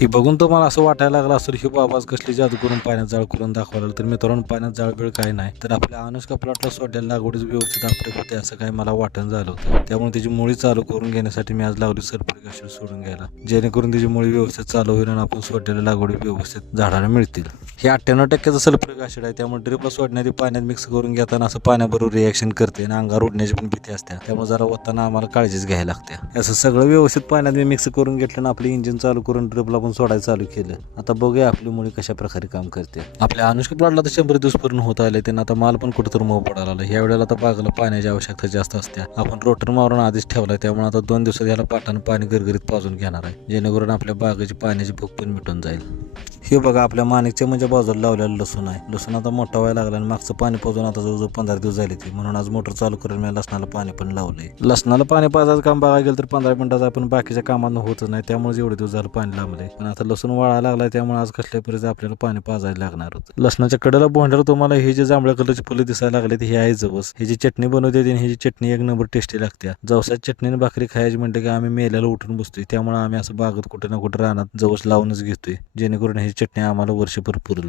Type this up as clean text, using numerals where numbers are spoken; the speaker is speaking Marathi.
हे बघून तुम्हाला असं वाटायला लागलं असेल ही बाबाच कसली जादू करून पाण्यात जाळ करून दाखवायला, तर मित्रांनो पाण्यात जाळ बिळ काय नाही, तर आपल्या अनुष्का प्लॉटला सोडलेल्या लागवडीच व्यवस्थित अपडेट होते असं काही मला वाटण झालं होतं. त्यामुळे त्याची मुळी चालू करून घेण्यासाठी मी आज लावली सल्फ्युरिक ऍसिड सोडून घ्यायला, जेणेकरून त्याची मुळी व्यवस्थित चालू होईल आणि आपण सोडलेल्या लागवडी व्यवस्थित झाडाला मिळतील. हे 98% सल्फ्युरिक ऍसिड आहे, त्यामुळे ड्रिपला सोडण्याआधी पाण्यात मिक्स करून घेताना असं पाण्याबरोबर रिएक्शन करते आणि अंगावर उडण्याची पण भीती असते, त्यामुळे जरा ओतताना आम्हाला काळजीच घ्यायला लागते. असं सगळं व्यवस्थित पाण्यात मी मिक्स करून घेतलं आणि आपले इंजिन चालू करून ड्रिपला पण सोडायला चालू केलं. आता बघूया आपली मुळी कशा प्रकारे काम करते. आपल्या अनुष्का प्लॉटला तर 100 दिवस पूर्ण होत आले, त्यांना आता माल पण कुठेतरी मऊ पडायला लागला. ह्या वेळेला आता बागाला पाण्याची आवश्यकता जास्त असते. आपण रोटर मारून आधीच ठेवलाय, त्यामुळे आता 2 दिवसात याला पाटानं पाणी गरगरीत पाजून घेणार आहे, जेणेकरून आपल्या बागेची पाण्याची भूक पण मिटून जाईल. हे बघा आपल्या माणिकच्या म्हणजे बाजूला लावलेलं लसूण आहे. लसूण आता मोठा व्हायला लागला आणि मागचं पाणी पाजून आता जवळजवळ 15 दिवस झाले ते, म्हणून आज मोटर चालू करून मी लसणाला पाणी पण लावलंय. लसणाला पाणी पाजायचं काम बघायला गेलं तर 15 मिनिटात आपण बाकीच्या कामांना होतच नाही, त्यामुळे एवढे दिवस झालं पाणी लावलंय. पण आता लसूण वाळायला लागलाय, त्यामुळे आज कसल्या परिस्थितीत आपल्याला पाणी पाजायला लागणार होतं. लसणाच्या कडेला बोंड्याला तुम्हाला हे जे जांभळ्या कलरची फुलं दिसायला लागले हे आहे जवस. ह्याची चटणी बनवते आणि ह्याची चटणी एक नंबर टेस्टी लागते. जवसाची चटणीने भाकरी खायची म्हणते की आम्ही मेल्याला उठून बसतोय, त्यामुळे आम्ही असं बागत कुठे ना कुठे रानात जवस लावूनच घेतोय, जेणेकरून ह्याची चटणी आम्हाला वर्षभर पुरेल.